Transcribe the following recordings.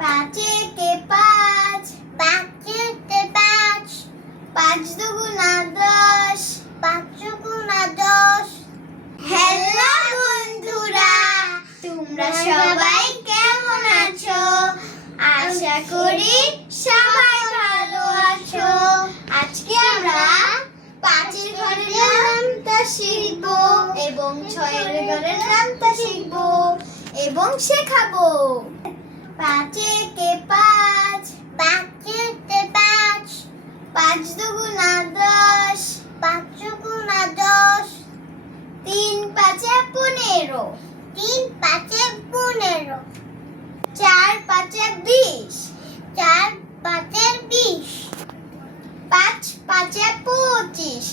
পাঁচে কে পাঁচ, পাঁচে কে পাঁচ, পাঁচ দুগুণা দশ, পাঁচ দুগুণা দশ। হ্যালো বন্ধুরা, তোমরা সবাই কেমন আছো? আশা করি সবাই ভালো আছো। আজকে আমরা পাঁচের ঘরের নামটা শিখবো এবং ছয়ের ঘরের নামটা শিখবো এবং শেখাবো। পাঁচে কে পাঁচ, পাঁচে কে পাঁচ, পাঁচ দুগুণা দশ, পাঁচ দুগুণা দশ। তিন পাঁচে 15, তিন পাঁচে 15। চার পাঁচে 20, চার পাঁচে 20। পাঁচ পাঁচে 25,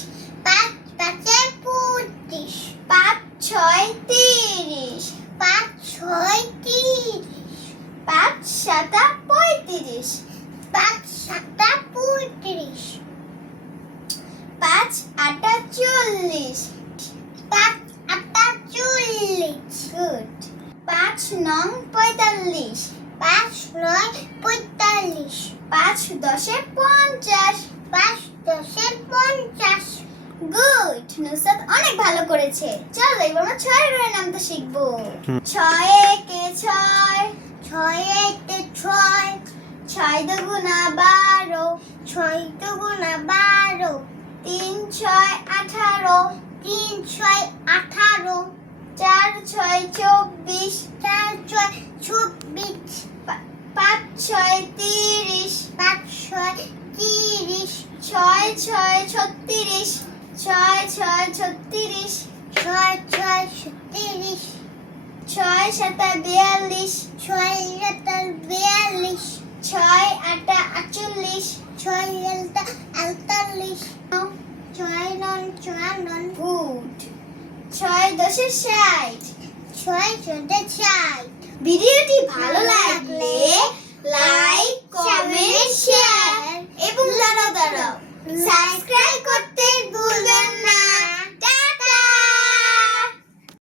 পাঁচ পাঁচে 25। পাঁচ ছয় 30, পাঁচ ছয় 30। পাঁচ সাতা 35, পাঁচ সাতা 35। পাঁচ আটা 40, পাঁচ আটা 40। গুড। পাঁচ নং 45, পাঁচ নং 45। পাঁচ দশে 50, পাঁচ দশে 50। গুড, নুসরাত অনেক ভালো করেছে। চলো এবার আমরা ছয়ের ঘরের নামটা শিখবো। ছয়ে কে ছয়, ছয়ে কে ছয়, ছয় দুগুণা 12, ছয় দুগুণা 12। তিন ছয় 18, তিন ছয় 18। চার ছয় 24, চার ছয় 24। পাঁচ ছয় 30, পাঁচ ছয় 30। ছয় ছয় 36, ছয় ছয় 36। ছয় ছয় 36। ছয় সাতা 42, ছয় সাতা 42। ছয় আটা 48, ছয় আটা 48। ছয় নং 54। গুড। ছয় দশে 60, ছয় দশে 60। ভিডিওটি ভালো লাগলে লাইক, কমেন্ট, শেয়ার এবং দাঁড়াও সাবস্ক্রাইব করতে ভুলবেন না।